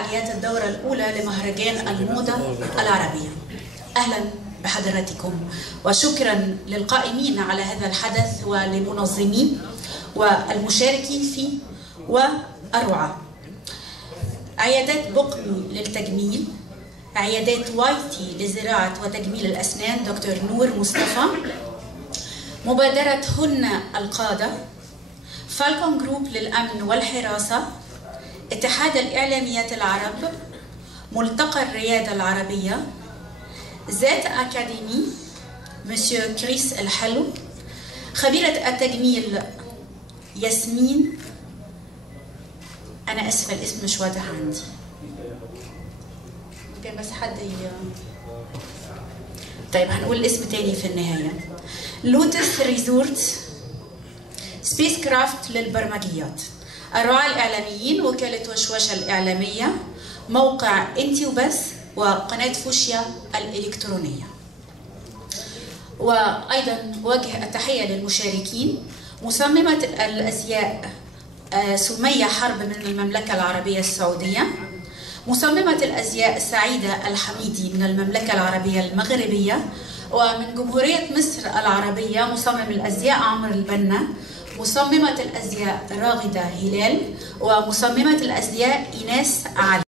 فعاليات الدورة الأولى لمهرجان الموضة العربية. أهلا بحضراتكم وشكرا للقائمين على هذا الحدث وللمنظمين والمشاركين فيه والرعاة. عيادات بقمي للتجميل، عيادات وايتي لزراعة وتجميل الأسنان دكتور نور مصطفى، مبادرة هن القادة، فالكون جروب للأمن والحراسة، اتحاد الإعلاميات العرب، ملتقى الريادة العربية، ذات أكاديمي، مسيو كريس الحلو، خبيرة التجميل ياسمين، أنا أسفة الاسم مش واضح عندي، ممكن بس حد طيب هنقول الاسم تاني في النهاية. لوتس ريزورت، سبيس كرافت للبرمجيات، الرعاة الإعلاميين، وكالة وشوشة الإعلامية، موقع انتي وبس، وقناة فوشيا الإلكترونية. وأيضا وجه التحية للمشاركين، مصممة الأزياء سمية حرب من المملكة العربية السعودية، مصممة الأزياء سعيدة الحميدي من المملكة العربية المغربية، ومن جمهورية مصر العربية مصمم الأزياء عمرو البنا، مصممة الأزياء راغدة هلال، ومصممة الأزياء إيناس علي.